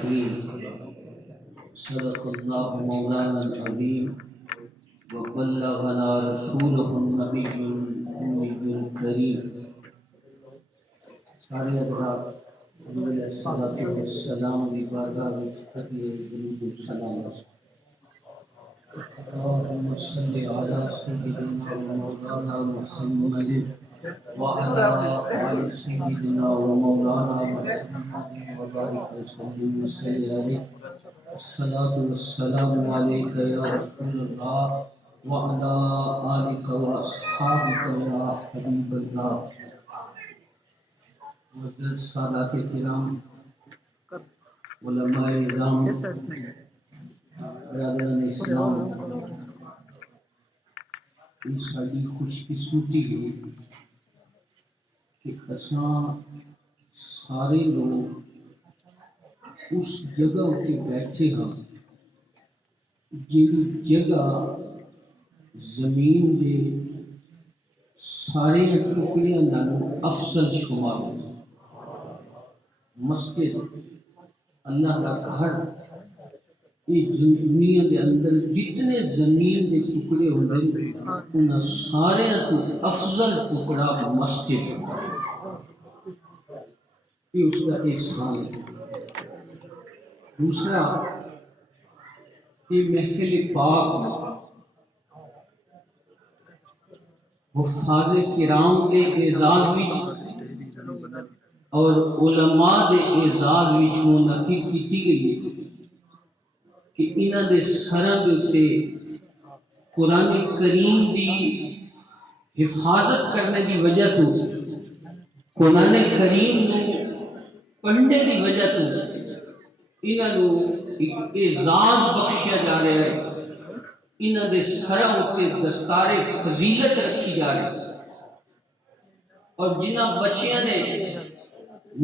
الحكيم. صدق الله مولانا العظيم وبلغنا رسوله النبي الأمي الكريم. سارے حضرات علیہ الصلوۃ والسلام کی بارگاہ وچ ہدیہ درود و سلام اللهم صل على سيدنا ومولانا محمد وعلى آل سيدنا ومولانا محمد وبارك وسلم عليه. الصلاة والسلام عليك يا رسول الله وعلى آلك وأصحابك يا حبيب الله. معزز سادات کرام، علماء نظام، برادران اسلام، یہ ساری خوش قسمتی ہے کہ اساں سارے لوگ اس جگہ اتنے بیٹھے ہاں جہی جگہ زمین دے سارے ٹکڑیاں نالوں افضل شمار ہے. مسجد اللہ کا گھر، یہ دنیا کے اندر جتنے زمین کے ٹکڑے ہوتے ہیں ان سارے تو افضل ٹکڑا مسجد ہوتا ہے. یہ اس کا احسان ہے. دوسرا، یہ محفل پاک حفاظ کرام کے اعزاز وچ اور علماء دے اعزاز وچ منعقد کی گئی ہے کہ انہاں دے سراں دے اُتے قرآن کریم دی حفاظت کرنے دی وجہ تو، قرآن کریم نو پڑھنے دی وجہ تو انہاں نو ایک اعزاز بخشیا جا رہا ہے. انہاں دے سراں اُتے دستار فضیلت رکھی جا رہی ہے اور جنہاں بچیاں نے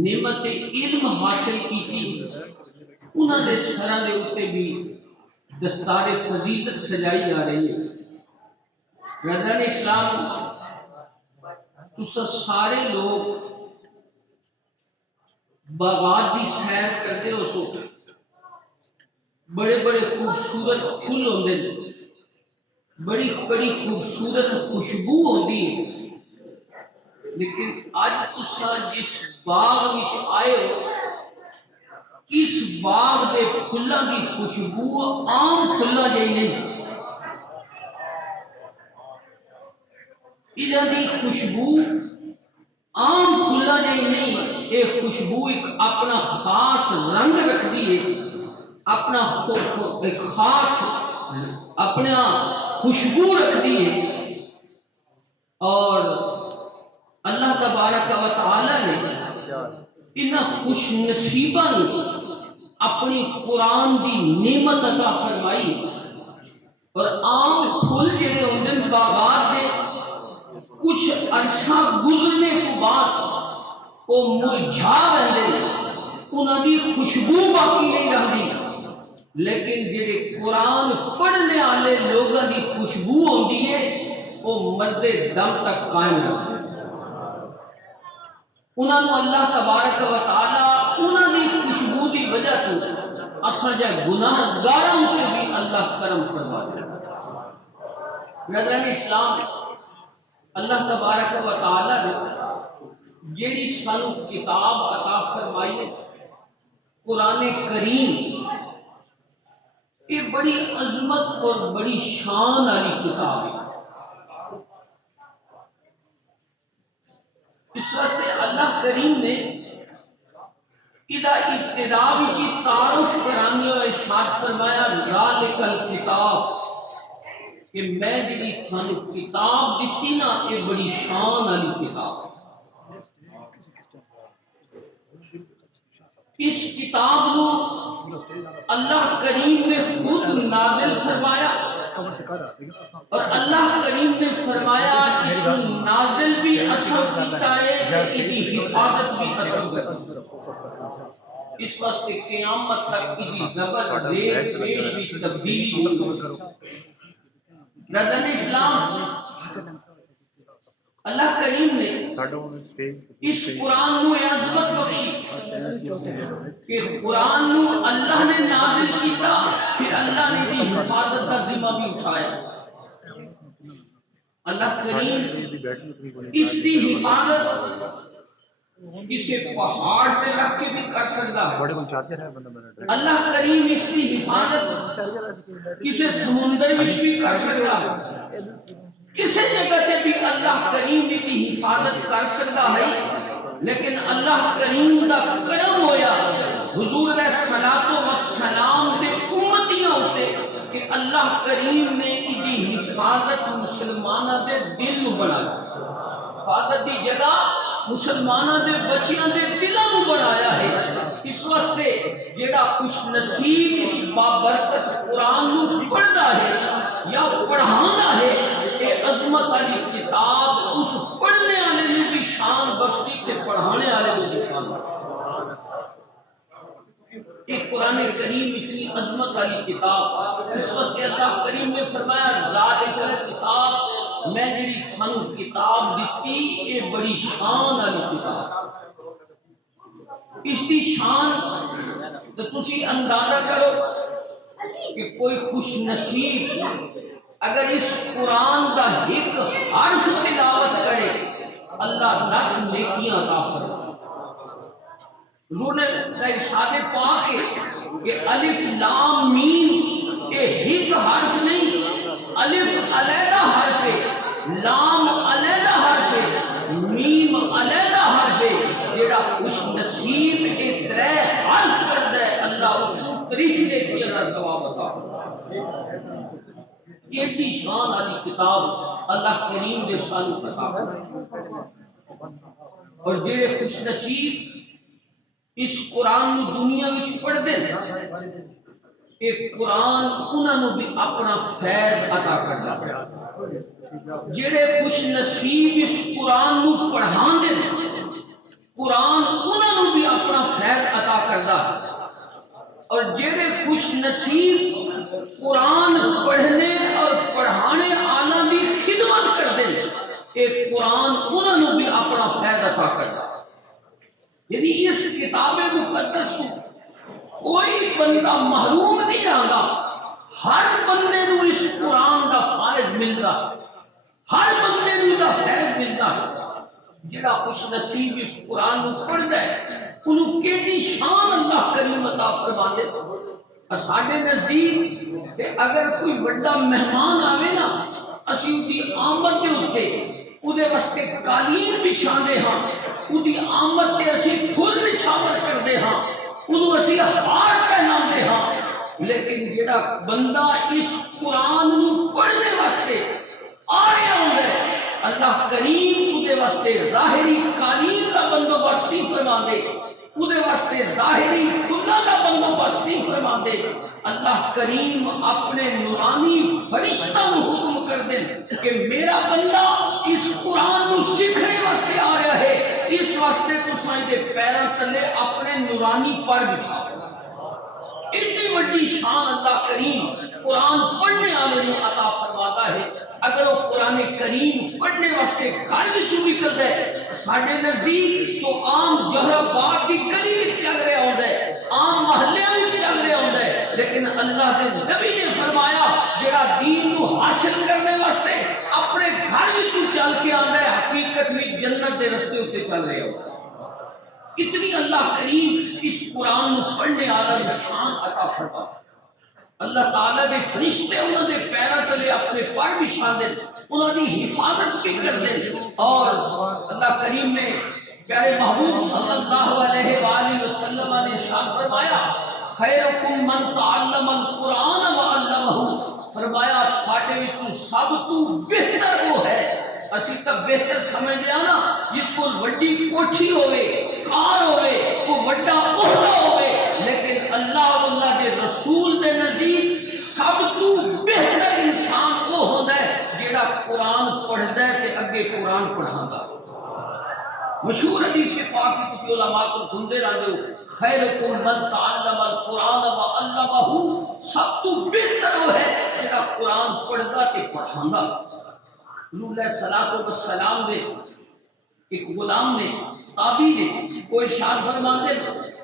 نعمت علم حاصل کی تھی انہاں دے سراں دے اُتے بھی دستار فضیلت سجائی جا رہی ہے. برادران اسلام، تسا سارے لوگ باغات کی سیر کرتے ہو سو، بڑے بڑے خوبصورت پھول ہوندے، بڑی بڑی خوبصورت خوشبو ہوندی ہے. لیکن اج تسا جس باغ وچ آئے ہو، اس باغ دے پھلاں دی خوشبو عام پھلاں جہی نہیں. انہاں دی خوشبو عام پھلاں جہی نہیں. یہ خوشبو ایک اپنا خاص رنگ رکھتی ہے، اپنا ایک خاص اپنا خوشبو رکھتی ہے. اور اللہ تبارک و تعالی نے انہاں خوش نصیباں اپنی قرآن دی نعمت عطا فرمائی. اور عام پھول جڑے ہوندے باغات دے کچھ عرصہ گزرنے کو بعد وہ مرجھا رہندے، انہاں دی خوشبو باقی نہیں رہندی. لیکن جڑے قرآن پڑھنے والے لوگاں دی خوشبو ہوندی ہے وہ مرد دم تک قائم رہتی. انہاں نو اللہ تبارک و تعالی انہاں دی خوشبو دی وجہ تو اساں جا گناہ گاراں تے بھی اللہ کرم فرما دے. برادران اسلام، اللہ تبارک و تعالی نے جیڑی سانو کتاب عطا فرمائی ہے قرآن کریم، یہ بڑی عظمت اور بڑی شان والی کتاب ہے. اس واسطے اللہ کریم نے ادا ابتدا وچ تعارف کرانی اور ارشاد فرمایا ذالک الکتاب، کہ میں جی تھانو کتاب دیتی نا یہ بڑی شان والی کتاب. اس کتاب کو اللہ کریم نے خود نازل فرمایا اور اللہ کریم نے فرمایا اس نازل بھی اثر کیتا ہے کہ کی حفاظت بھی اثر کرتا. اس واسطے قیامت تک کی زبر زیر پیش بھی تبدیلی نہیں ہو سکتی. برادران اسلام، اللہ کریم نے اس قرآن نو عظمت بخشی کہ قرآن نو اللہ نے نازل کیتا، پھر اللہ نے دی حفاظت کا ذمہ بھی اٹھایا۔ اللہ کریم اس دی حفاظت کسی پہاڑ پہ رکھ کے بھی کر سکتا ہے، اللہ کریم اس کی حفاظت کسی سمندر میں بھی کر سکتا ہے، کسی جگہ تے بھی اللہ کریم کی حفاظت کر سکتا ہے۔ لیکن اللہ کریم دا کرم ہویا حضور علیہ الصلوۃ والسلام دے امتیاں ہوتے کہ اللہ کریم نے دی حفاظت مسلمانہ دے دل میں بنایا، حفاظت دی جگہ مسلمانہ دے بچیاں دے دلوں میں بنایا ہے۔ اس واسطے جیڑا خوش نصیب اس بابرکت قرآن نو پڑھدا ہے یا پڑھانا ہے، اے عظمت والی کتاب اس پڑھنے والے نو بھی شان بخشی تے پڑھانے والے نو بھی شان بخشی۔ ایک قرآن کریم اتنی عظمت والی کتاب، اس واسطے اللہ کریم نے فرمایا ذالک الکتاب، میں جڑی تھانوں کتاب دیتی اے بڑی شان والی کتاب۔ اس کی شان تو تسی اندازہ کرو کہ کوئی خوش نصیب اگر اس قرآن کا ایک حرف تلاوت کرے اللہ 10 نیکیاں عطا فرمائے۔ حضور نے ارشاد پاک ہے کہ الف لام میم یہ ایک حرف نہیں، الف علیحدہ حرف ہے، لام علیحدہ حرف ہے، میم علیحدہ حرف ہے۔ جیڑا خوش نصیب اے 3 حرف پڑھدا ہے اللہ اس کو 30 نیکیاں کا ثواب عطا فرمائے۔ ایڈی شان والی کتاب اللہ کریم دے سانو عطا فرمائے۔ اور جیڑے خوش نصیب اس قرآن نو دنیا وچ پڑھ دے ایک قرآن انہاں نو بھی اپنا فیض عطا کردا ہے۔ جڑے خوش نصیب اس قرآن نو پڑھان دے قرآن انہاں نو بھی اپنا فیض عطا کردا ہے۔ اور جڑے خوش نصیب قرآن پڑھنے اور پڑھانے آنا دی خدمت کر دے ایک قرآن انہاں نو بھی اپنا فیض عطا کردا ہے۔ یعنی اس کتاب مقدس کو کوئی بندہ محروم نہیں رہا، ہر بندے نو اس قرآن کا فائز ملتا، ہر بندے نو دا فیض ملتا۔ جڑا خوش نصیب اس قرآن کو پڑھتا ہے انہوں کیڑی شان اللہ کریم عطا فرما دے۔ ساڈے نزدیک کہ اگر کوئی بڑا مہمان آوے نا، اسی دی آمد دے اوتے اودے واسطے قالین بچھاندے ہاں، اودی آمد تے اسی پھل نچھاور کردے ہاں، انہوں اسی ہار پہناندے ہاں۔ لیکن جڑا بندہ اس قرآن نو پڑھنے واسطے آیا ہوندے اللہ کریم اودے واسطے ظاہری قالین کا بندوبست نہیں فرما دے، اودے واسطے ظاہری پھلاں کا بندوبست نہیں فرما دے۔ اللہ کریم اپنے نورانی فرشتہ کو حکم کر دے کہ میرا بندہ اس قرآن کو سیکھنے واسطے آ رہا ہے، اس واسطے تساں دے پیراں تلے اپنے نورانی پر بچھاؤ۔ اتنی بڑی شان اللہ کریم قرآن پڑھنے والے کو عطا فرماتا ہے۔ اگر وہ قرآن کریم پڑھنے واسطے گھر وچوں نکل ہے ساڈے نزدیک تو عام جوہر باغ کی گلی وچ چل رہا ہوندا ہے، عام محلے وچ چل رہا ہوندا ہے، لیکن اللہ کے نبی نے فرمایا جڑا دین کو حاصل کرنے واسطے اپنے گھر وچوں چل کے آندا ہے حقیقت میں جنت دے رستے اتے چل رہا ہوندا ہے۔ اتنی اللہ کریم اس قرآن کو پڑھنے والا شان عطا فرما۔ اللہ تعالیٰ دے فرشتے انہوں نے پیروں تلے اپنے پر بچھا دے، انہوں نے حفاظت بھی کر دے۔ اور اللہ کریم نے پیارے محبوب صلی اللہ علیہ وآلہ وسلم نے ارشاد فرمایا خیرکم من تعلم القرآن وعلمہ، فرمایا تھاڈے وچوں سب تو بہتر وہ ہے، اسی تک بہتر سمجھ لیا نا جس کو وڈی کوٹھی ہوئے، کار ہوئے، کو وڈا عہدہ ہوئے، لیکن اللہ اور اللہ کے رسول دے نزدیک سب تو بہتر انسان وہ ہوتا ہے جیڑا قرآن پڑھتا ہے تے اگے قرآن پڑھاتا ہے۔ مشہور حدیث پاک کی کسی علماء کو سنتے رہتے ہو خیرکم من تعلم القرآن وعلمہ، سب تو بہتر وہ ہے جیڑا قرآن پڑھتا تے پڑھاتا۔ حضور علیہ الصلوۃ والسلام دے ایک غلام نے تابی نے کوئی ارشاد فرماتے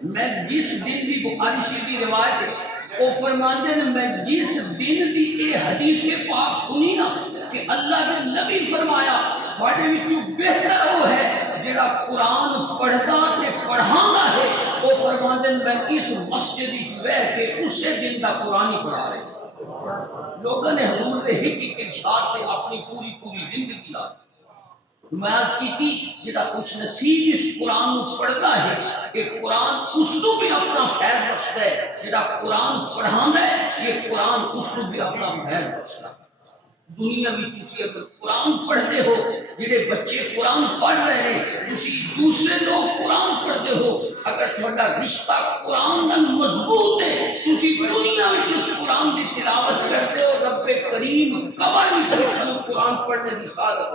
میں جس دن بھی بخاری شریف کی روایت ہے وہ فرماتے ہیں میں جس دن بھی یہ حدیث پاک سنی نا کہ اللہ کے نبی فرمایا تھوڑے وچوں بہتر وہ ہے جڑا قرآن پڑھدا تے پڑھاندا ہے وہ فرماتے ہیں میں اس مسجد وچ بیٹھ کے اسی دن دا قرآن ہی پڑھا رہے لوگوں نے حضور کے ایک ارشاد سے اپنی پوری زندگی لا نماز کی تھی جدا خوش نصیب اس قرآن پڑھتا ہے کہ قرآن اس کو بھی اپنا فیض بخشتا ہے جدا قرآن پڑھانا ہے یہ قرآن اس کو بھی اپنا فیض بخشتا ہے دنیا میں کسی اگر قرآن پڑھتے ہو جڑے بچے قرآن پڑھ رہے ہیں کسی دوسرے لوگ قرآن پڑھتے ہو اگر تھوڑا رشتہ قرآن نال مضبوط ہے کسی دنیا میں اس قرآن کی تلاوت کرتے ہو رب کریم قبر میں قرآن پڑھنے کی سعادت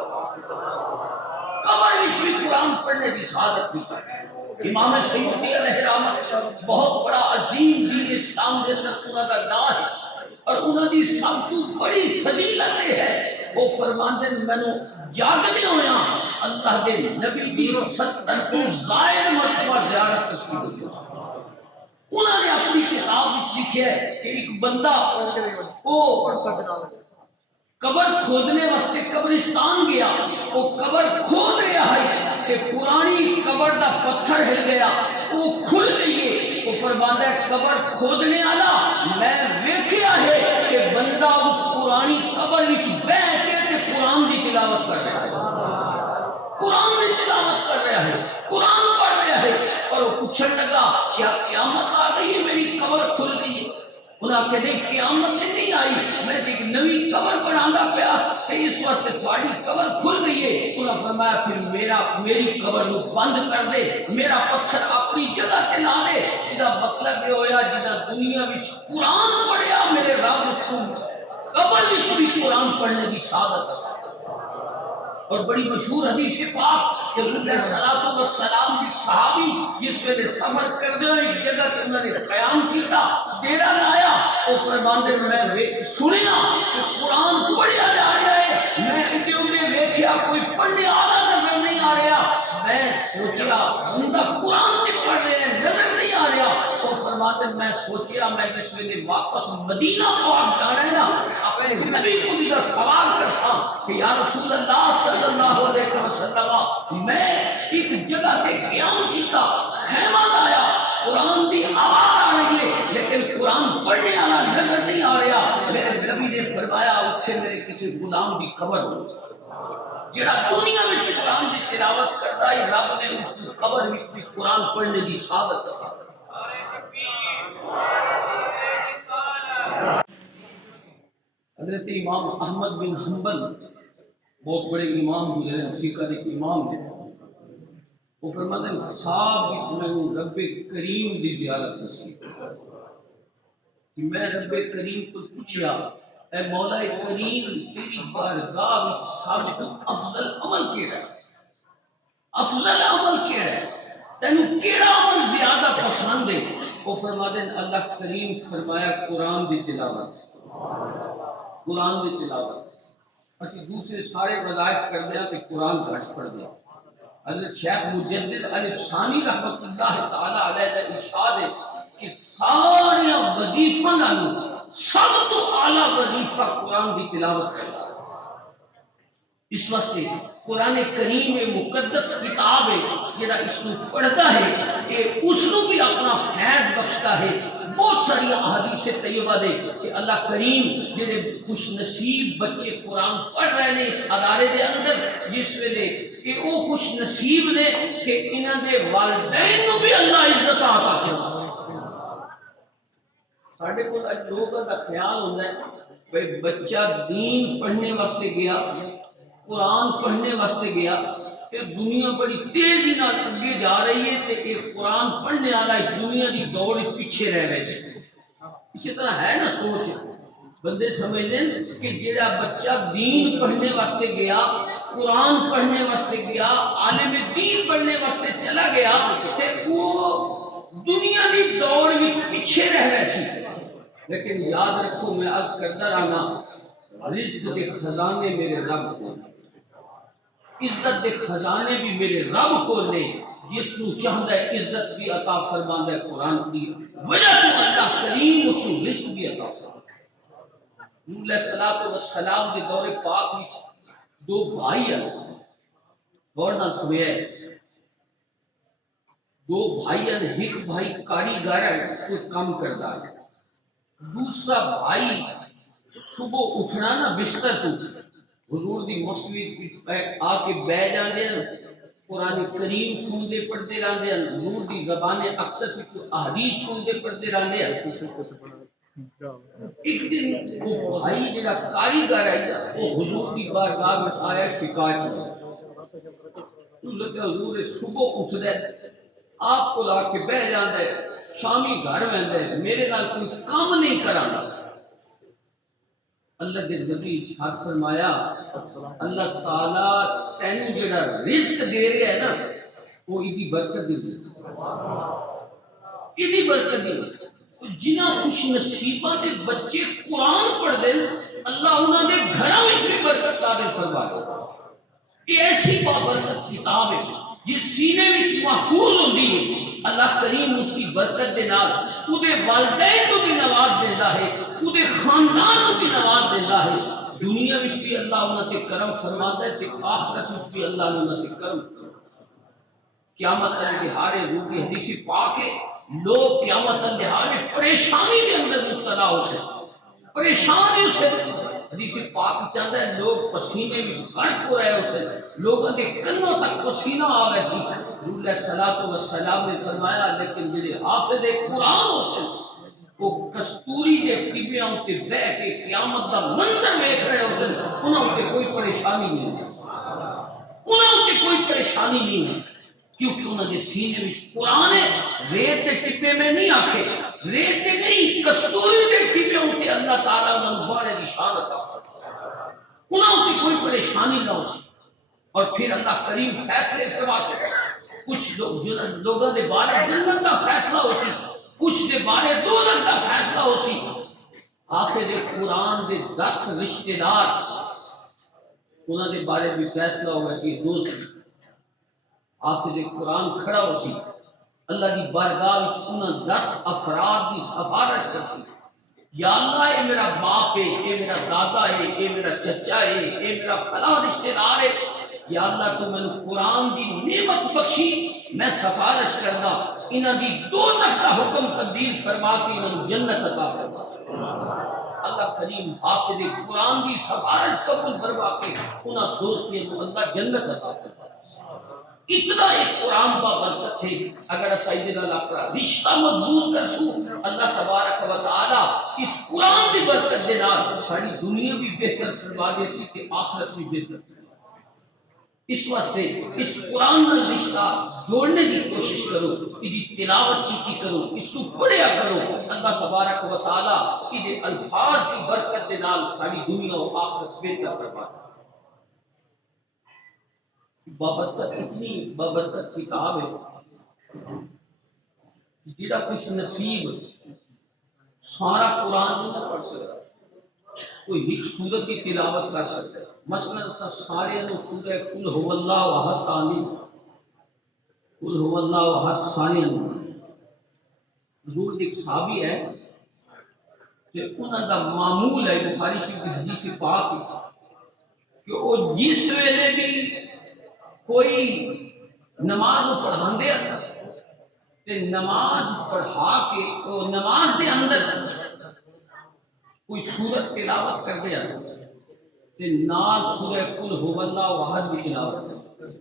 قبر میں بھی قرآن پڑھنے کی سعادت بھی امام سیوطی علیہ رحمت بہت بڑا عظیم دین اسلام کے اندر انہوں کا نام ہے اور انہوں کی سب سے بڑی فضیلت ہے وہ فرماتے ہیں میں نے جاگنے ہویا اللہ کے نبی کی 70 کو زائر مرتبہ زیارت تشکیل ہوئی انہوں نے اپنی کتاب میں لکھا ہے کہ ایک بندہ وہ قبر کھودنے واسطے قبرستان گیا وہ قبر کھود رہا ہے کہ پرانی قبر دا پتھر ہل گیا وہ کھل گئی وہ فرماتا ہے قبر کھودنے والا میں ویکھیا ہے کہ بندہ اس پرانی قبر وچ بیٹھ کے قرآن کی تلاوت کر رہا ہے قرآن کی تلاوت کر رہا ہے قرآن پڑھ رہا ہے اور وہ پوچھنے لگا کیا قیامت آ گئی ہے میری قبر کھل گئی ہے انہاں کہ نہیں قیامت نہیں آئی میں ایک نئی قبر بنانا پیا کہ اس واسطے تھوڑی قبر کھل گئی ہے انہاں فرمایا پھر میری قبر نو بند کر دے میرا پتھر اپنی جگہ تے لا دے جدا مطلب یہ ہویا جدا دنیا وچ قرآن پڑھیا میرے رب اس کو قبر وچ بھی قرآن پڑھنے کی سعادت اور بڑی مشہور حدیث پاک کہ حضور علیہ الصلوۃ والسلام کی صحابی جس ویلے سفر کرتے ہوئے ایک جگہ تے انہوں نے قیام کیتا ڈیرا لایا وہ فرماندے میں سنیا کہ قرآن پڑھیا جا رہا ہے میں ادھر ویکھیا کوئی پڑھنے والا نظر نہیں آ رہا میں سوچیا ان کا قرآن بھی پڑھ رہے ہیں نظر نہیں آ رہا وہ فرماتے میں سوچیا میں اس ویلے واپس مدینہ پاک جانا ہے نا اپنے نبی کو بھی سوال کرسا کہ یا رسول اللہ صلی اللہ علیہ وسلم میں ایک جگہ پہ قیام کیتا خیمہ لایا قرآن کی آواز آ رہی ہے لیکن قرآن پڑھنے والا نظر نہیں آ رہا میرے نبی نے فرمایا اتنے میرے کسی غلام کی قبر ہو جڑا دنیا میں قرآن کی تلاوت کرتا ہے رب نے اس کی قبر میں بھی قرآن پڑھنے کی سعادت عطا حضرت امام احمد بن حنبل بہت بڑے امام گزرے فقہ کے امام ہیں وہ فرماتے ہیں خواب میں رب کریم کی زیارت نصیب کہ میں رب کریم کو پوچھا اے مولا کریم تیری بارگاہ میں سب تو افضل عمل کیڑا ہے افضل عمل کیڑا ہے تینوں کیڑا عمل زیادہ پسند ہے وہ فرماتے ہیں اللہ کریم فرمایا قرآن کی تلاوت قرآن کی تلاوت اسی دوسرے سارے وظائف کر دیا کہ قرآن گھٹ پڑھ دیا حضرت شیخ مجدد علی ثانی رحمت اللہ تعالی علیہ کا ارشاد ہے کہ سارے وظیفہ نالوں سب تو اعلیٰ وظیفہ قرآن کی تلاوت کرنا اس واسطے قرآن کریم مقدس کتاب ہے جڑا اس کو پڑھتا ہے کہ اس کو بھی اپنا فیض بخشتا ہے بہت ساری احادیث طیبہ دے کہ اللہ کریم جڑے خوش نصیب بچے قرآن پڑھ رہے ہیں اس ادارے دے اندر جس ویلے کہ وہ خوش نصیب نے کہ انہاں دے والدین کو بھی اللہ عزت عطا فرمائے ساڈے کول اج لوگوں کا خیال ہوتا ہے بھئی بچہ دین پڑھنے واسطے گیا قرآن پڑھنے واسطے گیا کہ دنیا بڑی تیزی نہ اگے جا رہی ہے تے ایک قرآن پڑھنے والا اس دنیا کی دوڑ پیچھے رہ رہے سے اسی طرح ہے نا سوچ بندے سمجھ لیں کہ جڑا بچہ دین پڑھنے واسطے گیا قرآن پڑھنے واسطے گیا عالم دین پڑھنے واسطے چلا گیا تے وہ دنیا کی دوڑ وچ پیچھے رہ رہے سی لیکن یاد رکھو میں عرض کرتا رہنا رزق کے خزانے میرے رب کو عزت دے خزانے بھی میرے رب کو لے، جس نو چاہتا ہے عزت بھی عطا فرماندا ہے قرآن کی وجہ تو اللہ کریم اس نو رزق بھی عطا فرماندا ہے۔ نبی علیہ الصلوۃ والسلام کے دور پاک وچ دو بھائی ہیں، غور نال سنیا ہے، دو بھائی ہیں، ایک بھائی کاریگر ہے، کوئی کام کرتا ہے، دوسرا بھائی صبح اٹھنا نا بستر تو حضور دی مسجد آ کے بیٹھ جاندے ہیں، قرآن کریم سنتے پڑھتے رہتے ہیں، حضور دی زبان اقدس احادیث سنتے پڑھتے رہتے ہیں۔ ایک دن وہ بھائی جڑا کاریگر ہے وہ حضور دی بارگاہ میں آیا شکایت میں، حضور صبح اٹھتا ہے، آپ کو لا کے بہ جاتا ہے، شامی گھر ویندا ہے، میرے نال کوئی کام نہیں کرانا۔ اللہ کے نبی ارشاد فرمایا اللہ تعالی تینوں جڑا رزق دے رہا ہے نا وہ ایدی برکت دے ایدی برکت دے، جنہاں خوش نصیباں دے بچے قرآن پڑھ دیں اللہ انہاں دے گھراں وچ بھی برکت نازل فرما دے۔ یہ ایسی بابرکت کتاب ہے یہ سینے وچ محفوظ ہوندی ہے، اللہ کریم اس کی برکت دے نال اودے والدین کو بھی نواز دیندا ہے، اودے خاندان کو بھی نواز دیندا ہے، دنیا وچ بھی اللہ انہاں تے کرم فرماتا ہے تے آخرت وچ بھی اللہ نے انہاں تے کرم فرماتا ہے۔ قیامت الدہارے روح کی حدیث پاک ہے، لوگ قیامت الدہارے پریشانی کے اندر مبتلا ہو سے پریشانی سے حدیث پاک چاہتا ہے لوگ پسینے میں غرق ہو رہے ہو سے لوگوں کے کنوں تک پسینہ آ رہے سی، نبی علیہ الصلوۃ والسلام نے فرمایا لیکن جڑے حافظ قرآن ہو سے وہ کستوری دے ٹبیاں تے بیٹھ کے قیامت دا منظر دیکھ رہے ہو سے انہاں تے کوئی پریشانی نہیں ہے، انہاں تے کوئی پریشانی نہیں ہے، کیونکہ انہوں نے سینے میں قرآن ہے، ریت دے ٹپے میں نہیں آکے، ریت دے نہیں کستوری دے ٹپے ہوتے اللہ تعالیٰ انہوں بڑے نشان عطا فرمایا، انہوں کی کوئی پریشانی نہ ہو سی۔ اور پھر اللہ کریم فیصلے فرما سکے، کچھ لوگوں دے بارے جنت کا فیصلہ ہو سی، کچھ دے بارے دوزخ کا فیصلہ ہو سی۔ حافظ قرآن دے 10 رشتہ دار انہوں دے بارے بھی فیصلہ ہوگا سی، دوست حافظ قرآن کھڑا ہو سی، اللہ دی بارگاہ وچ انہاں 10 افراد دی سفارش کر سی، یا اللہ اے میرا باپ ہے، اے میرا دادا ہے، اے میرا چچا ہے، اے میرا فلاں رشتہ دار ہے، یا اللہ تو میں قرآن دی نعمت بخشی، میں سفارش کردا انہاں دی دوزخ دا حکم تبدیل فرما کے انہاں جنت عطا فرما۔ اللہ کریم حافظ قرآن دی سفارش قبول فرما کے انہاں دوست نے اللہ جنت عطا فرما۔ اتنا ایک قرآن با برکت ہے، اگر سیدنا اللہ کا رشتہ مضبوط کرسو اللہ تبارک و تعالی اس قرآن کی برکت دے نال ساری دنیا بھی بہتر فرما دے سی کہ آخرت بھی بہتر فرما۔ اس واسطے اس قرآن کا رشتہ جوڑنے کی کوشش کرو، اس تلاوت کی کرو، اس کو پڑھیا کرو، اللہ تبارک و تعالی اس الفاظ کی برکت دے نال ساری دنیا و آخرت بہتر فرما دے۔ بابرکت اتنی بابرکت کتاب ہے جڑا کچھ نصیب سارا قرآن نہیں پڑھ سکتا، کوئی ایک سورت کی تلاوت کر سکتا ہے، مثلا سارے سورہ قل هو اللہ احد تعلیم، قل هو اللہ احد سارے حضور ایک صحابی ہے کہ انہوں کا معمول ہے، بخاری شریف کی حدیث پاک ہے کہ وہ جس ویلے بھی کوئی نماز پڑھاندے تے نماز پڑھا کے نماز دے اندر کوئی سورت تلاوت کر دیا تے نال سورہ قل هو اللہ احد بھی تلاوت کر،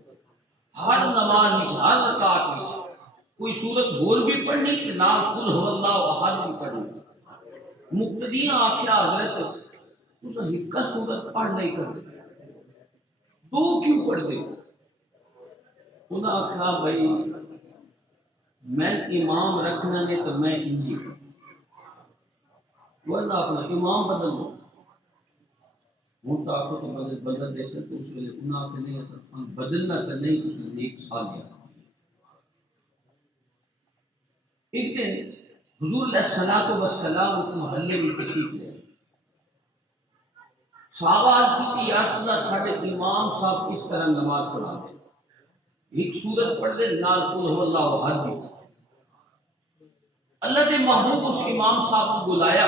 ہر نماز میں ہر رکعت میں کوئی سورت بول بھی پڑھنی تے نال قل هو اللہ احد بھی پڑھنی۔ مقتدیاں آکھیا حضرت تساں ہکا سورت پڑھ نہیں کرتے، دو کیوں پڑھتے؟ انہاں کہا بھائی میں امام رکھنا نے تو میں انجی ورنہ اپنا امام بدل دو، ہوں تو آپ کو تو بدل دے سکتے، اس ویلے انہاں کے نہیں سکتا بدلنا تو نہیں، کسی نے ایک سال لیا۔ ایک دن حضور علیہ الصلوۃ والسلام اس محلے میں تشریف لے، صحابہ عرض کی یا رسول اللہ ساڈے امام صاحب کس طرح نماز پڑھاتے ہیں، ایک سورت پڑھ دے نال قل هو اللہ احد بھی۔ اللہ کے محبوب اس امام صاحب کو بلایا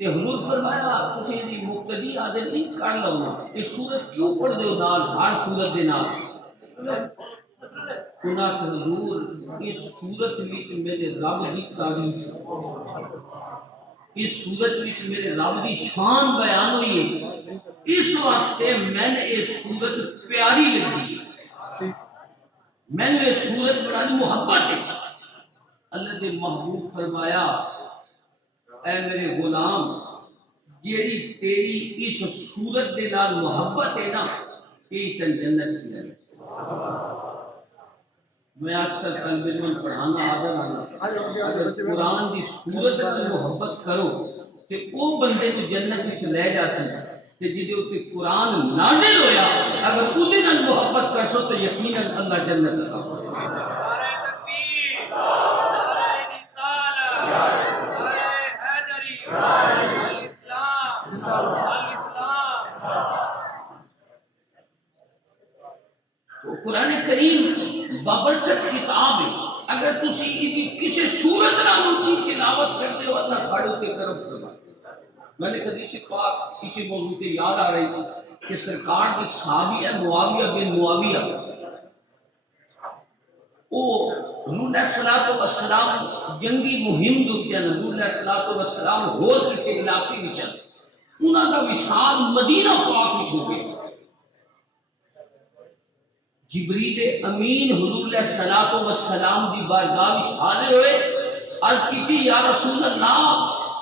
کہ حضور فرمایا تسی دی مقتدی آدھے نہیں کر لو یہ سورت کیوں پڑھ دے نال ہر سورت دے نال؟ انہاں کہ حضور اس سورت وچ میرے رب دی تعریف اس سورت وچ میرے رب دی شان بیان ہوئی ہے، اس واسطے میں نے یہ سورت پیاری لگی، میں نے یہ سورت بڑی محبت ہے۔ اللہ کے محبوب فرمایا اے میرے غلام جیڑی تیری اس سورت دے نال محبت ہے نا یہ تن جنت کی ہے۔ میں اکثر طلب علم پڑھانا عادت اگر قرآن کی سورت کی محبت کرو کہ وہ بندے کو جنت وچ لے جا سکے تے جدے اوتے قرآن نازل ہویا اگر اودے نال محبت کرسو تو یقیناً اللہ جنت عطا کرے گا۔ نعرہ تکبیر، نعرہ رسالہ، نعرہ حیدری، الاسلام، الاسلام۔ تو قرآن کریم بابرکت کتاب ہے، اگر تسی اسی کسی صورت نال ان کی تلاوت کرتے ہو اللہ تھاڑے تے کرم فرمائے۔ میں نے حدیث پاک کسی موضوع پہ یاد آ رہی کہ سرکار ایک صحابی ہے معاویہ بن معاویہ، وہ حضور علیہ الصلوۃ والسلام جنگی مہم دوتے ہیں، حضور علیہ الصلوۃ والسلام ہور کسی علاقے میں چل انہاں دا وصال مدینہ پاک وچ ہو گیا۔ جبریل امین حضور علیہ الصلوۃ والسلام دی بارگاہ وچ حاضر ہوئے، عرض کی یا رسول اللہ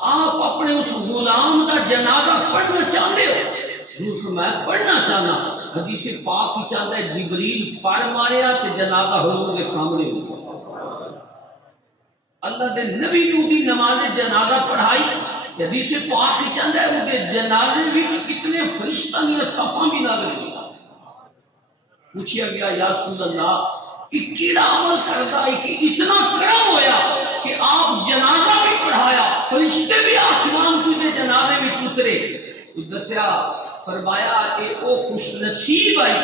آپ اپنے اس غلام دا جنازہ پڑھنا چاہتے ہو؟ حضور فرمایا پڑھنا چاہنا۔ حدیث پاک کی چاہتا ہے جبریل پڑھ ماریا تے جنازہ حضور کے سامنے ہو گیا۔ اللہ دے نبی نے دی نماز جنازہ پڑھائی، حدیث پاک کی چاہتا ہے ان کے جنازے وچ کتنے فرشتہ نے صفاں بھی نازل ہوئی۔ پوچھا گیا یا رسول اللہ کہ کیڑا عمل کرتا ہے کہ اتنا کرم ہویا کہ آپ جنازہ بھی پڑھایا فرشتے بھی آسمان کو دے جنازے میں اترے؟ تو دسیا فرمایا کہ او خوش نصیب آئی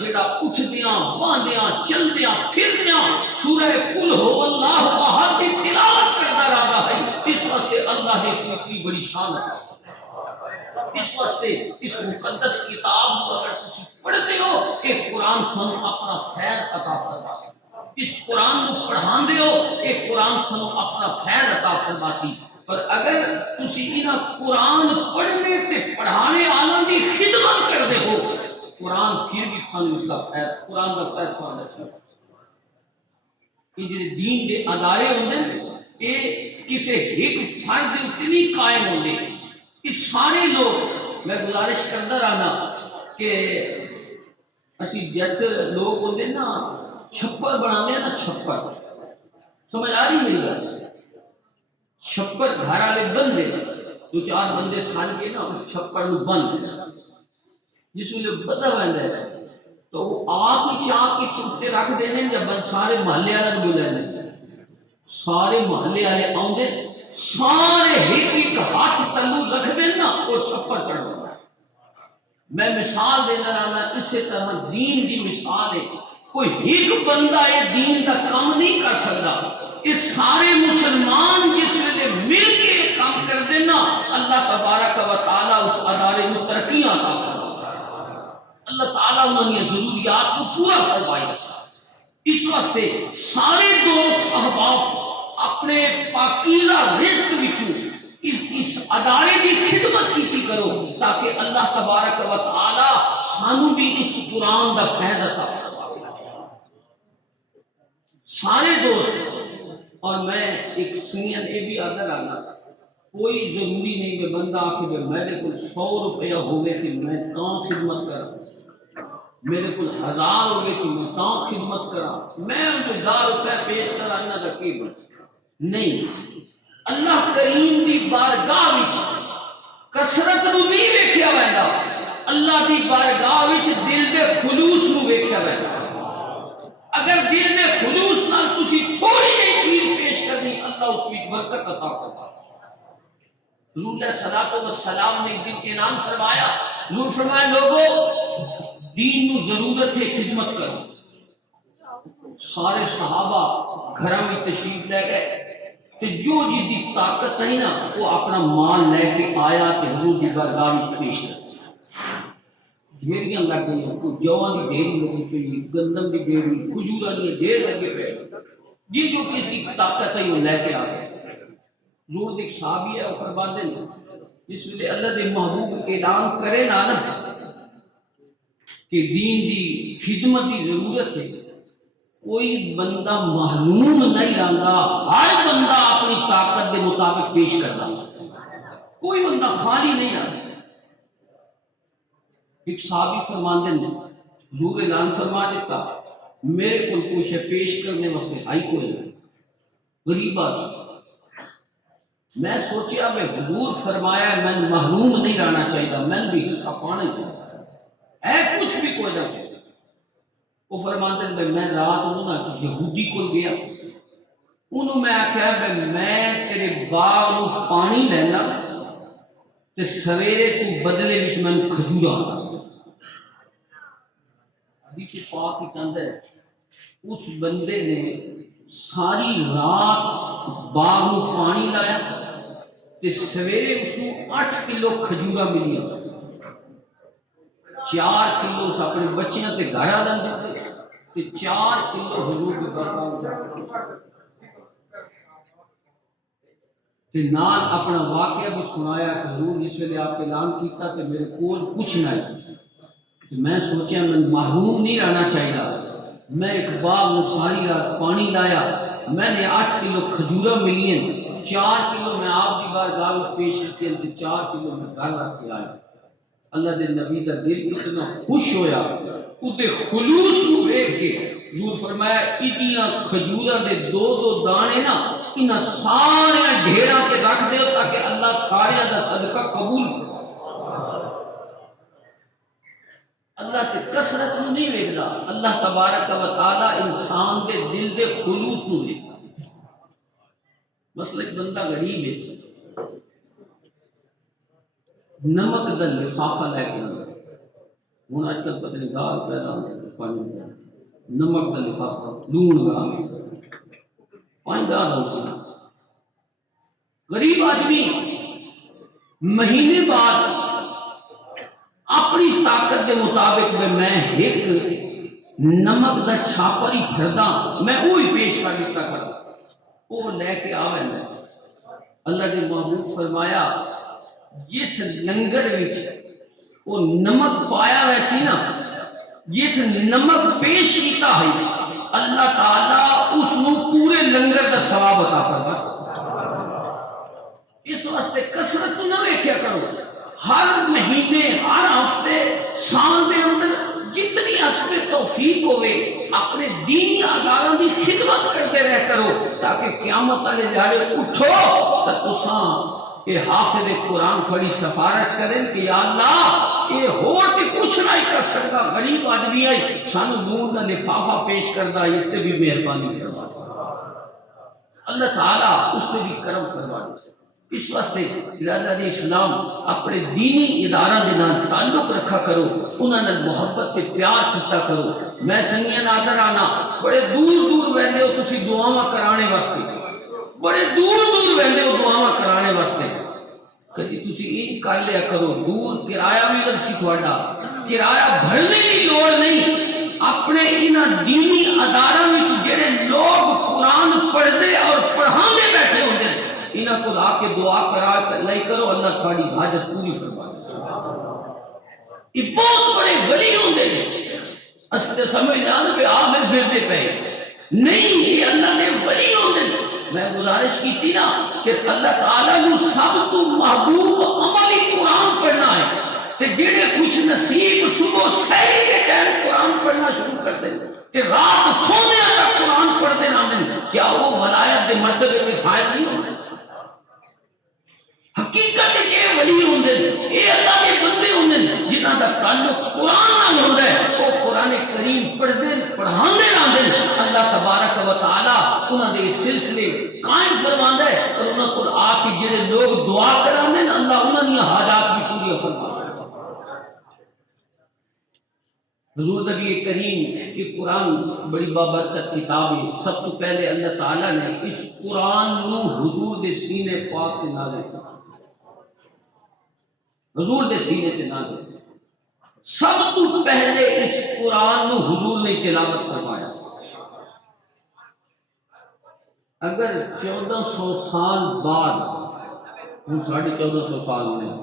جڑا اٹھدیاں باندیاں چلدیاں پھردیاں سورہ قل هو اللہ احد کی تلاوت کرتا رہا ہے۔ اس واسطے اللہ نے اس میں کی بڑی شان عطا فرمائی۔ اس واسطے اس مقدس کتاب کو اگر تسی پڑھتے ہو کہ قرآن تھانوں اپنا فیض عطا فرماسی، اس قرآن کو پڑھاندے ہو کہ قرآن تھانوں اپنا فیض عطا فرماسی۔ پر اگر تسی انہاں قرآن پڑھنے تے پڑھانے آلوں دی خدمت کر دے ہو قرآن پھر بھی تھانوں اس کا فیض قرآن کا فیض تھانوں نصیب یہ جڑے دین دے ادارے ہوندے یہ کسی ایک فرد دے اوتے نہیں قائم ہوندے، یہ سارے لوگ میں گزارش کرتا رہنا کہ اسی جت لوگ ہوندے نا چھپر بنانے ہیں نا چھپر، سمجھ آ رہی میری بات؟ چھپر گھر والے بند دے دو چار بندے سال کے نا اس چھپر نو بند دے جس ویلے بدہ بند ہے تو وہ آپ ہی چاہ کے چھپتے رکھ دینے جب سارے محلے والے بلائیں سارے محلے والے آؤندے سارے ایک ہاتھ تلو رکھ دینا وہ چھپر چڑھ دیتا ہے۔ میں مثال دینا رہنا اسی طرح دین دی مثال ہے، کوئی ایک بندہ یہ دین کا کام نہیں کر سکتا، اس سارے مسلمان جس ویلے مل کے کام کر دینا اللہ تبارک و تعالیٰ اس ادارے میں ترقیاں عطا فرمائے، اللہ تعالیٰ انہوں ضروریات کو پورا فرمائے۔ اس واسطے سارے دوست احباب اپنے پاکیزہ رزق وچوں اس ادارے کی خدمت کی کرو تاکہ اللہ تبارک و تعالی سانو بھی اس قرآن دا فیض عطا فرمائے۔ سارے دوست اور میں ایک سنین یہ بھی آدھا رہنا کوئی ضروری نہیں کہ بندہ آکے کہ میرے کو 100 روپیہ ہوئے کہ میں تاں خدمت کرا، میرے کو 1000 ہوئے کہ میں تاں خدمت کرا، میں ان کو 1000 روپیہ پیش کرا انہاں دا کی بس نہیں۔ اللہ کریم دی بارگاہ وچ کثرت نو نہیں ویکھیا ویندا، اللہ دی بارگاہ وچ دل دے خلوص نو ویکھیا ویندا۔ اگر دل دے خلوص نال تسی تھوڑی جہی چیز پیش کرنی اللہ اس وچ برکت عطا فرمائے۔ حضور علیہ الصلوۃ والسلام نے ایک دن اعلان فرمایا، حضور فرمایا لوگوں دین نو ضرورت ہے خدمت کرو۔ سارے صحابہ گھراں میں تشریف لے گئے تے جو جس دی طاقت ہے نا وہ اپنا مال لے کے آیا تے حضور دی بارگاہ میں پیش کر ڈھیریاں لگ گئی، کوئی جواں دی ڈھیری لگی پئی، گندم دی ڈھیری، کھجوراں دی ڈھیر لگے پئے، یہ جو کس کی طاقت ہے وہ لے کے آ گئے۔ حضور ایک صحابی ہے وہ فرماتے ہیں جس ویلے اللہ دے محبوب اعلان کرے نا کہ دین دی خدمت دی ضرورت ہے، کوئی بندہ محروم نہیں رہندا، ہر بندہ اپنی طاقت کے مطابق پیش کرتا، کوئی بندہ خالی نہیں رہتا۔ ایک صحابی فرماندے نے حضور اعلان فرما دیتا میرے کو کوئی شے پیش کرنے واسطے آئی کوئی غریب آدمی، میں سوچیا میں حضور فرمایا میں محروم نہیں رہنا چاہیے، میں بھی حصہ پانا ہی ہے کچھ بھی کوئی نہ ہو۔ وہ فرماتے ہیں میں رات انہوں نے یہودی کو گیا، انہوں میں آکھیا میں تیرے باغ نو پانی لینا تے سویرے تو بدلے وچ میں کھجورا آتا۔ حدیث پاک کی چاہتا ہے اس بندے نے ساری رات باغ نو پانی لایا تے سویرے اس کو 8 کلو کھجورا ملیا، 4 کلو اس اپنے بچیاں تے گھر آ لندے تے 4 کلو حضور کے برکات تے نال اپنا واقعہ بھی سنایا کہ حضور جس ویلے آپ اعلان کیتا تے میرے کول کچھ نہ تے میں سوچیا میں محروم نہیں رہنا چاہیے، میں ایک باغ میں ساری رات پانی لایا، میں نے 8 کلو کھجورا ملیں، 4 کلو میں آپ کی بارگاہ میں پیش کیے تے 4 کلو میں گھر رکھ کے آیا۔ اللہ دے نبی دا دل اتنا خوش ہویا، اُدے خلوص نو دیکھ کے حضور فرمایا اتنیاں کھجوراں دے 2 دانے نا انہاں سارے ڈھیراں تے رکھ دیو تاکہ اللہ سارے دا صدقہ قبول فرمائے۔ اللہ تے کثرت نو نہیں ویکھدا، اللہ تبارک و تعالی انسان دے دل دے خلوص نو ویکھدا۔ مثلا ایک بندہ غریب ہے، نمک دا لفافہ لے کے آیا، ہوں آج کل پتہ نہیں دال پیدا پانی نمک دا لفافہ لون کا 5 دال ہو سکتا، غریب آدمی مہینے بعد اپنی طاقت کے مطابق میں ایک نمک دا چھاپر ہی پھردا میں وہی پیش کر دستا کرتا، وہ لے کے آوے میں اللہ نے محبوب فرمایا جس لنگر وچ وہ نمک پایا ویسی نا جس نمک پیش کیتا ہے اللہ تعالی اس نو پورے لنگر دا ثواب عطا فرما۔ اس واسطے کثرت نہ ویکھیا کرو، ہر مہینے ہر ہفتے سال دے اندر جتنی اسبے توفیق ہوئے اپنے دینی اداروں کی خدمت کرتے رہ کرو تاکہ قیامت والے دیہڑے اٹھو تو تساں یہ حافظ قرآن کھڑی سفارش کریں کہ یا اللہ یہ ہوٹ کچھ نہیں کر سکتا، غریب آدمی آئی سانو نور کا لفافہ پیش کردہ اس سے بھی مہربانی فرما، اللہ تعالیٰ اس سے بھی کرم فرما دے۔ اس واسطے ارادہ دی اسلام اپنے دینی ادارہ دے نال تعلق رکھا کرو، انہاں نال محبت تے پیار کیتا کرو۔ میں سنگیاں نادر آنا بڑے دور دور ویندے ہو تسی دعاواں کرانے واسطے، بڑے دور دور ویندے ہو دعاواں کرانے واسطے، کدی تسی این کر لیا کرو دور کرایہ بھی لگ سی تھوڑا کرایہ بھرنے کی لوڑ نہیں، اپنے انہاں دینی اداروں میں جڑے لوگ قرآن پڑھتے اور پڑھانے بیٹھے ہوتے ہیں انہاں کو آ کے دعا کرا لئی کرو، اللہ تھوڑی حاجت پوری فرما دے۔ یہ بہت بڑے ولی ہوندے ہیں، اس تے سمجھ جان کہ آخر پھرتے پے نہیں، یہ اللہ نے ولی ہوندے ہیں۔ میں گزارش کی تھی نا کہ اللہ تعالیٰ کو سب تو محبوب عملی قرآن پڑھنا ہے، کہ جڑے کچھ نصیب صبح سحری کے ٹائم قرآن پڑھنا شروع کر دیں کہ رات سونے تک قرآن پڑھتے نہ دیں، کیا وہ ولایت دے مرتبے میں فائد نہیں ہوتے؟ حقیقت یہ ولی ہوندے یہ اللہ کے بندے ہوندے جنہاں دا تعلق قرآن نال ہوندا ہے، وہ قرآن کریم پڑھدے پڑھاندے رہندے، اللہ تبارک و تعالی انہوں نے سلسلے قائم فرماندا ہے اور انہوں کو آ کے جڑے لوگ دعا کرانے نا اللہ انہوں نے حاجات بھی پوری فرما۔ حضور نبی کریم یہ قرآن بڑی بابرکت کتاب ہے۔ سب تو پہلے اللہ تعالیٰ نے اس قرآن نو حضور دے سینے پاک تے نازل کیا، حضور دے سینے تے نازل کیا۔ سب تو پہلے اس قرآن نو حضور نے تلاوت فرمایا۔ اگر 1400 سال بعد، ہم 1450 سال میں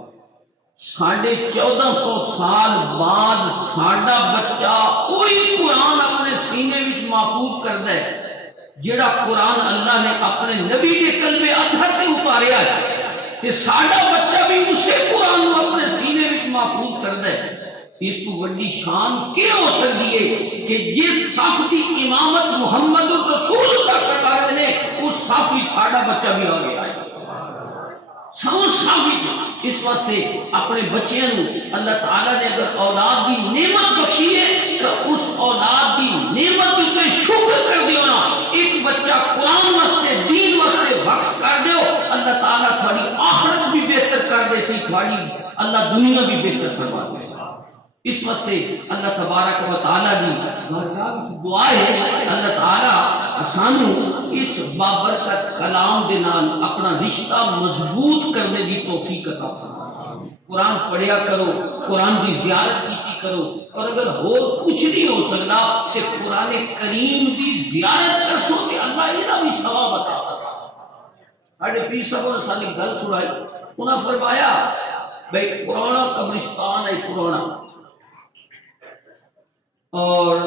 1450 سال بعد ساڈا بچہ وہی قرآن اپنے سینے وچ محفوظ کردا ہے جڑا قرآن اللہ نے اپنے نبی کے قلب اطہر تے اتاریا ہے، کہ ساڈا بچہ بھی اسے قرآن کو اپنے سینے وچ محفوظ کردا ہے۔ اس کو بڑی شان کیا ہو سکتی ہے کہ جس صف کی امامت محمد رسول اللہ کر رہے نے اس صف وچ ساڈا بچہ بھی آ گیا ہے۔ اس واسطے اپنے بچیاں نو اللہ تعالیٰ نے اگر اولاد دی نعمت بخشی ہے تو اس اولاد دی نعمت تے شکر کر دیو نا۔ ایک بچہ قرآن واسطے دین واسطے وقف کر دیو، اللہ تعالیٰ تھوڑی آخرت بھی بہتر کر دے سی، تھوڑی اللہ دنیا بھی بہتر فرما دے سی۔ اس واسطے اللہ تبارک و تعالیٰ دی دعا ہے اللہ تعالیٰ سانو اس بابرکت کلام دے نال اپنا رشتہ مضبوط کرنے دی توفیق عطا فرمائے۔ قرآن پڑھیا کرو، قرآن دی زیارت کیتی کرو، اور اگر ہو کچھ نہیں ہو سکتا کہ قرآن کریم دی زیارت کر سو کہ اللہ یہ بھی ثواب عطا فرمائے۔ ہمارے پیر صاحب نے ساری گل سنائی، انہوں نے فرمایا بھائی پرانا قبرستان ہے پرانا، اور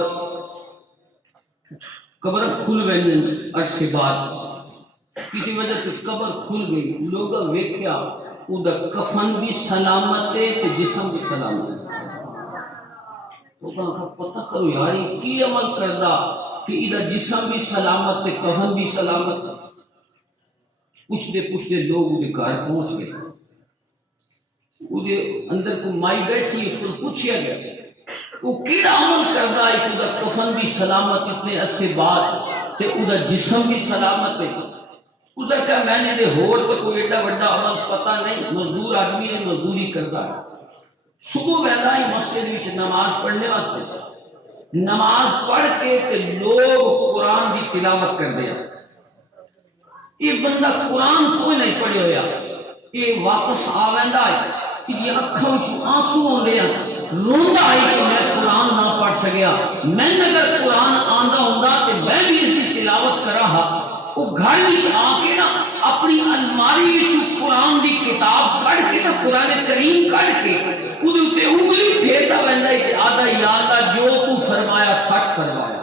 قبر کھل گئی عرصے بعد، کسی وجہ سے قبر کھل گئی، لوگ ویکھیا اُدا کفن بھی سلامت ہے تے جسم بھی سلامت ہے۔ لوگاں پتہ کرو یار یہ کی عمل کردا کہ ادا جسم بھی سلامت تے کفن بھی سلامت۔ پوچھتے لوگ اُدے گھر پہنچ گئے، اُدے اندر کو مائی بیٹھی، اس کو پوچھیا گیا وہ کیڑا عمل کردا ہے کہ کفن بھی سلامت اتنے عرصے بعد تے ادا جسم بھی سلامت ہے۔ اس نے کہا میں نے دے ہور تے کوئی ایڈا بڑا عمل پتہ نہیں، مزدور آدمی ہے مزدوری کردا ہے۔ صبح ویلا ہی مسجد وچ نماز پڑھنے واسطے نماز پڑھ کے تے لوگ قرآن دی تلاوت کردے ہیں۔ یہ بندہ قرآن کوئی نہیں پڑھے ہویا، یہ واپس آ ویندا ہے کہ یہ اکھاں وچ آنسو ہوندے ہیں، روندا ہے کہ میں قرآن نہ پڑھ سکیا، میں اگر قرآن آندا ہوندا تے میں بھی اس کی تلاوت کرا ہا۔ وہ گھر وچ آ کے نا اپنی الماری وچ قرآن دی کتاب کڈ کے نا قرآن کریم کڈ کے اودے تے انگلی پھیردا ویندا ہے کہ آدھا یا اللہ جو تو فرمایا سچ فرمایا،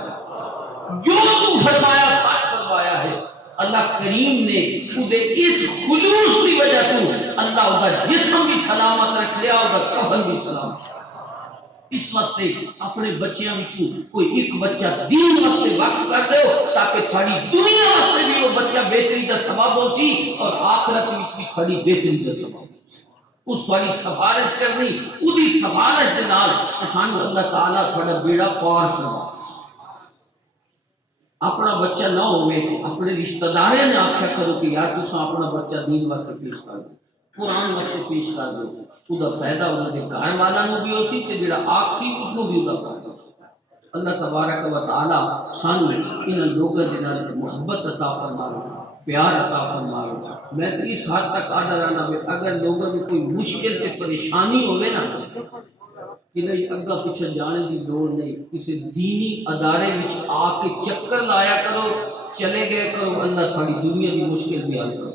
جو تو فرمایا سچ فرمایا ہے۔ اللہ کریم نے اودے اس خلوص کی وجہ تو اللہ ادا جسم بھی سلامت رکھ لیا، ادا کفن بھی سلامت۔ اس واسطے اپنے بچیاں وچوں کوئی ایک بچہ دین واسطے وقف کر دیو تاکہ تھوڑی دنیا واسطے بھی وہ بچہ بہتری دا سبب ہو سی اور آخرت وچ بھی تھوڑی بہتری دا سبب ہو سی۔ اس والی سفارش کرنی، اودی سفارش دے نال سانو اللہ تعالیٰ تھوڑا بیڑا پار فرما۔ اپنا بچہ نہ ہوئے اپنے رشتہ داریں نے آکھیا کرو کہ یار تساں اپنا بچہ دین واسطے پیش کر دو، قرآن واسطے پیش کر دو، اُدا فائدہ انہوں نے گھر والا نو بھی ہو سی تے جڑا آکسی اس نو بھی اُدا فائدہ۔ اللہ تبارک و تعالی سانو انہاں لوگاں دے نال محبت عطا فرماوے، پیار عطا فرماوے۔ میں تو اس حد تک آدھا رہنا کہ اگر لوگوں میں کوئی مشکل سے پریشانی ہوئے نا کہ نہیں اگا پیچھے جانے کی لوڑ نہیں، کسی دینی ادارے وچ آ کے چکر لایا کرو، چلے گئے کرو، اللہ تھوڑی دنیا کی مشکل بھی حل کرے۔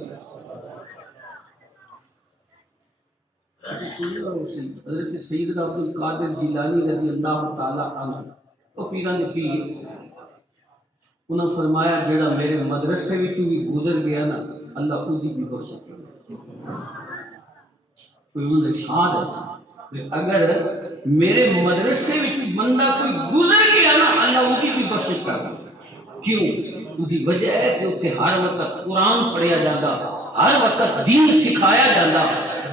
حضرت سیدنا عبد القادر جیلانی رضی اللہ تعالیٰ عنہ وہ پیران نے پیر انہوں نے فرمایا جڑا میرے مدرسے وچوں بھی گزر گیا نا اللہ اودی بھی بخش سکے۔ کوئی انہوں نے ارشاد ہے اگر میرے مدرسے وچ بندہ کوئی گزر گیا نا اللہ اودی بھی بخش کرتا۔ کیوں؟ اودی وجہ ہے کہ اتنے ہر وقت قرآن پڑھیا جاتا، ہر وقت دین سکھایا جاتا،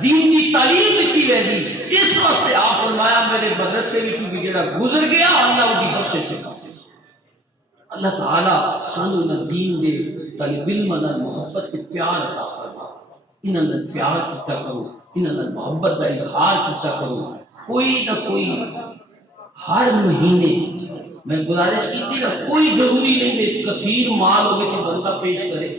دین کی تعلیم دیتی ویندی۔ اس واسطے آپ فرمایا میرے مدرسے وچ بھی جڑا گزر گیا اللہ اودی بخشش کرے۔ اللہ تعالیٰ سانو نہ دین دے طالب علم نال محبت تے پیار عطا فرما، انہاں نال پیار کیتا کرو، انہاں نال محبت دا اظہار کیتا کرو۔ کوئی نہ کوئی ہر مہینے میں گزارش کی تھی نا، کوئی ضروری نہیں کہ کثیر مال ہوگی تو بندہ پیش کرے،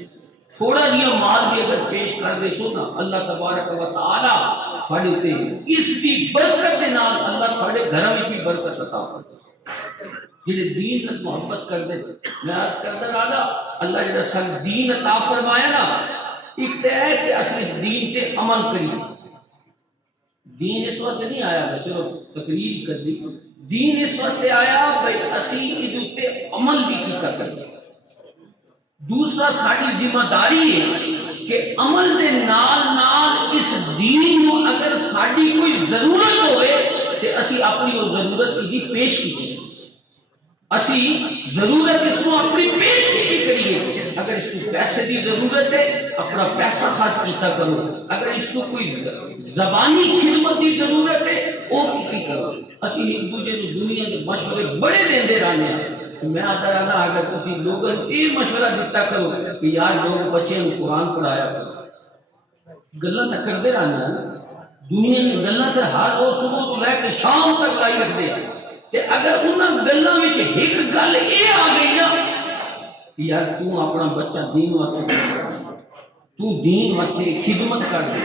تھوڑا جیا مال بھی اگر پیش کر دے سو نا، اللہ تبارک و تعالیٰ تھوڑے تے اس کی برکت دے نال اللہ تھوڑے گھر میں بھی برکت عطا فرما۔ جنہیں دین نال محبت کر دے، میں عرض کرتا رہا اللہ جڑا سن دین عطا فرمایا نا، ایک تے ہے کہ اصل اس دین تے عمل کری۔ دین اس واسطے نہیں آیا میں صرف تقریر کر دی، دین اس واسطے آیا بھائی اسی ادھے عمل بھی کیتا کریں۔ دوسرا ساری ذمہ داری ہے کہ عمل دے نال نال اس دین کو اگر ساری کوئی ضرورت ہوئے تو اسی اپنی وہ ضرورت کی پیش کی، اسی ضرورت اس کو اپنی پیش کی کریے۔ اگر اس کو پیسے دی ضرورت ہے اپنا پیسہ خرچ کیتا کرو، اگر اس کو کوئی زبانی خدمت دی ضرورت ہے وہ کی کرو۔ اسی ایک دوسرے کو دنیا کے مشورے بڑے دیندے رہنے ہیں۔ میں آتا رہنا اگر کسی لوگوں یہ مشورہ دیتا کرو کہ یار لوگ بچے کو قرآن پڑھایا کرو، گلاں تو کرتے رہنے ہیں دنیا میں، گلاں تو ہر روز صبح تو لے کے شام تک لائی رکھتے ہیں، کہ اگر انہاں گلاں وچ ایک گل یہ آ گئی نا یار تو اپنا بچہ دین واسطے تو دین واسطے خدمت کر دے،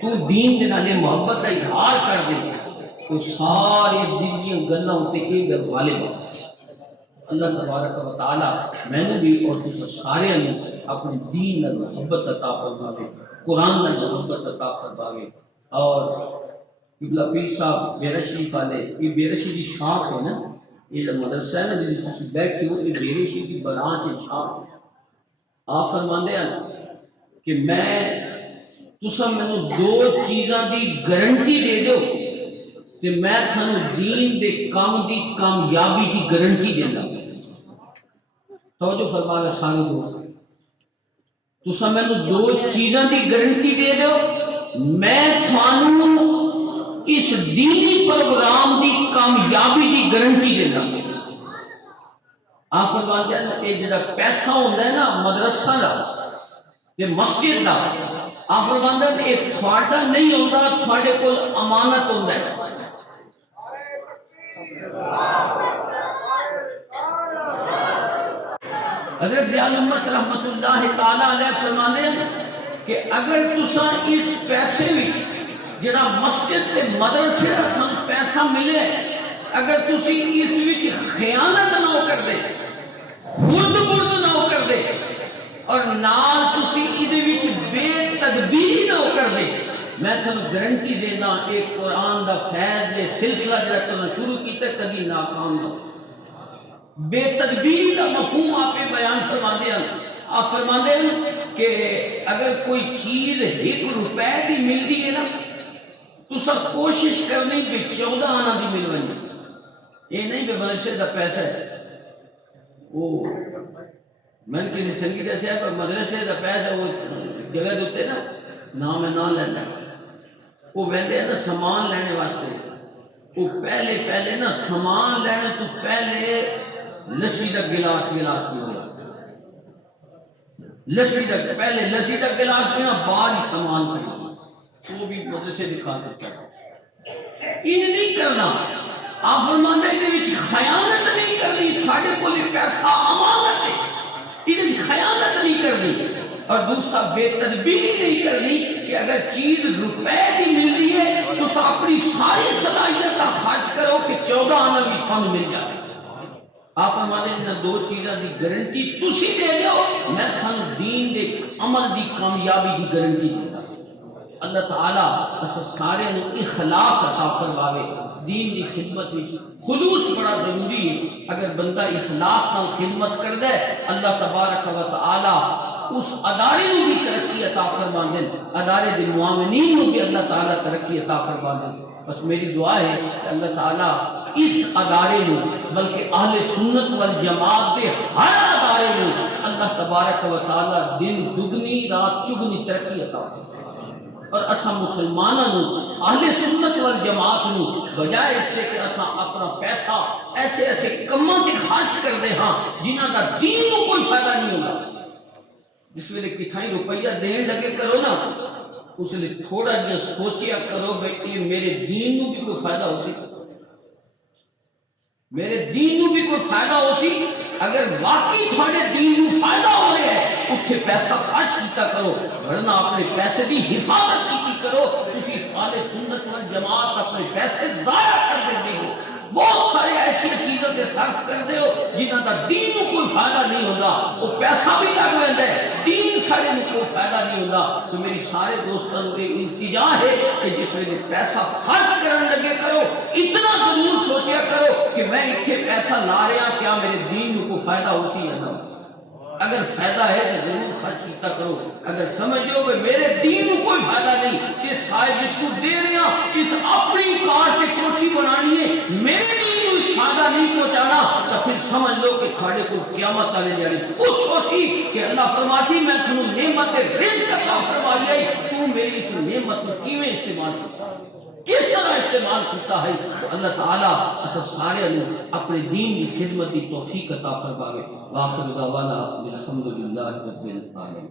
تو دین دے نال محبت کا اظہار کر دے، تو سارے دل دیاں گلاں تے یہ گل غالب ہو۔ اللہ تبارک و تعالی میں نے بھی اور تساں سارے نے اپنے دین نال محبت عطا فرماوے، قرآن نال محبت عطا فرماوے۔ اور قبلہ پیر صاحب بیرہ شریف والے، یہ بیرہ شریف کی شاخ ہے نا، یہ جو مدرسہ ہے نا جس تسی بیٹھے ہو، یہ بیرہ شریف کی برانچ ہے، شاخ ہے۔ آپ فرماندے ہیں کہ میں تساں مینوں دو چیزاں دی گارنٹی دے دو کہ میں تھانوں دین دے کام دی کامیابی دی گارنٹی دینا۔ توجہ فرمایا سارے دوست، تساں مینوں دو چیزاں دی گارنٹی دے دو، میں تھانوں اس دینی پروگرام دی کامیابی دی گارنٹی دینا۔ آپ فرماتے ہیں کہ جڑا پیسہ ہوتا ہے نا مدرسہ دا تے مسجد دا، آپ فرماتے ہیں یہ تھوڑا نہیں ہوتا، تھوڑے کول امانت ہوتا ہے۔ حضرت ضیاء الامت رحمت اللہ تعالی علیہ فرمانے کہ اگر تساں اس پیسے وچ جڑا مسجد سے مدرسے دا سن پیسہ ملے، اگر تسی اس وچ خیانت نہ کر دے، خود برد نہ کر دے، اور نال تسی ادھے وچ بے تدبیری نہ کر دے، میں تمہیں گارنٹی دینا ایک قرآن دا فیض دے سلسلہ جڑا تمہیں شروع کیتا کبھی ناکام نہ۔ بے تدبیری کا مفہوم آپ بیان فرماتے ہیں، آپ فرماتے ہیں کہ اگر کوئی چیز 1 روپے بھی ملتی ہے نا تو سب کوشش کرنی بھی 14 آنا دی مل بنی، یہ نہیں کہ مدرسے کا پیسہ ہے۔ وہ میں نے کسی سنگی دسیا پر مدرسے کا پیسہ وہ جگہ دیتے نا نام ہے نہ لینا، وہ ویندے ہیں نا سامان لینے واسطے، وہ پہلے نا سامان لینے تو پہلے لسی کا گلاس پیو، لسی کا پہلے لسی کا گلاس پینا بعد ہی سامان پینا، وہ بھی مدرسے دکھا دیتا ہے۔ یہ نہیں کرنا، آپ فرماتے ہیں کہ خیانت نہیں کرنی، تھاڑے کو لئے پیسہ امانت ہے، یہ خیانت نہیں کرنی، اور دوسرا بے تدبیری نہیں کرنی کہ اگر چیز روپے کی مل رہی ہے تو اپنی ساری صلاحیت کا خرچ کرو کہ 14 آنا بھی فن مل جائے۔ آپ فرماتے ہیں دو چیزاں دی گارنٹی تسی دے دو، میں تھن دین دے عمل دی کامیابی دی گارنٹی دیتا۔ اللہ تعالیٰ اسا سارے نو اخلاص عطا فرماوے، دین دی خدمت وچ خلوص بڑا ضروری ہے۔ اگر بندہ اخلاص نال خدمت کر دے اللہ تبارک و تعالی اس ادارے نو بھی ترقی عطا فرما دے، ادارے دے معاونین نو بھی اللہ تعالیٰ ترقی عطا فرما دے۔ بس میری دعا ہے کہ اللہ تعالیٰ اس ادارے نو بلکہ اہل سنت والجماعت دے ہر ادارے نو اللہ تبارک و تعالیٰ دن دگنی رات چگنی ترقی عطا فرمائے۔ اور اسا مسلمانوں اہل سنت والجماعت نو بجائے اس لئے کہ اسا اپنا پیسہ ایسے ایسے کماں کے خرچ کر دے ہاں جنہاں کا دین کو کوئی فائدہ نہیں ہوگا. جس ویلے کتھائی روپیہ دین لگے کرو نا اس لئے تھوڑا جہاں سوچیا کرو بھئی یہ میرے دین نو بھی کوئی فائدہ ہو سی, میرے دین نو بھی کوئی فائدہ ہو سی. اگر واقعی تھوڑے دین نو فائدہ ہو رہے ہیں اتھے پیسہ خرچ کیتا کرو, ورنہ اپنے پیسے بھی حفاظت کی کرو. تسی اہل سنت والجماعت اپنے پیسے ضائع کر دیتے ہو, بہت سارے ایسی چیزوں کے صرف کرتے ہو جنہاں کا دین کو کوئی فائدہ نہیں ہوگا. وہ پیسہ بھی لگ لینا ہے, دین سارے کو کوئی فائدہ نہیں ہوگا. تو میری سارے دوستوں کو التجا ہے کہ جس میں پیسہ خرچ کرنے لگے کرو اتنا ضرور سوچیا کرو کہ میں اتنے پیسہ لا رہا کیا میرے دین کو فائدہ ہو سی ہے. اگر فائدہ ہے تو ضرور خرچ کیتا کرو. اگر سمجھو کہ میرے دین کو کوئی فائدہ نہیں, یہ سائے جس کو دے رہے ہیں اس اپنی کار کی کوٹھی بنانی ہے, میرے دین کو اس فائدہ نہیں پہنچانا, تو پھر سمجھ لو کہ کھاڑے کو قیامت آنے جاری پوچھو سی کہ اللہ فرماسی میں تمہیں نعمت رزق عطا فرمائی ہے, تو میری اس نعمت کو کیویں استعمال کرتا ہے, کس طرح استعمال کرتا ہے. تو اللہ تعالیٰ اسا سارے اپنے دین کی خدمت کی توفیق عطا فرماوے. وآخر دعوانا الحمدللہ رب العالمین.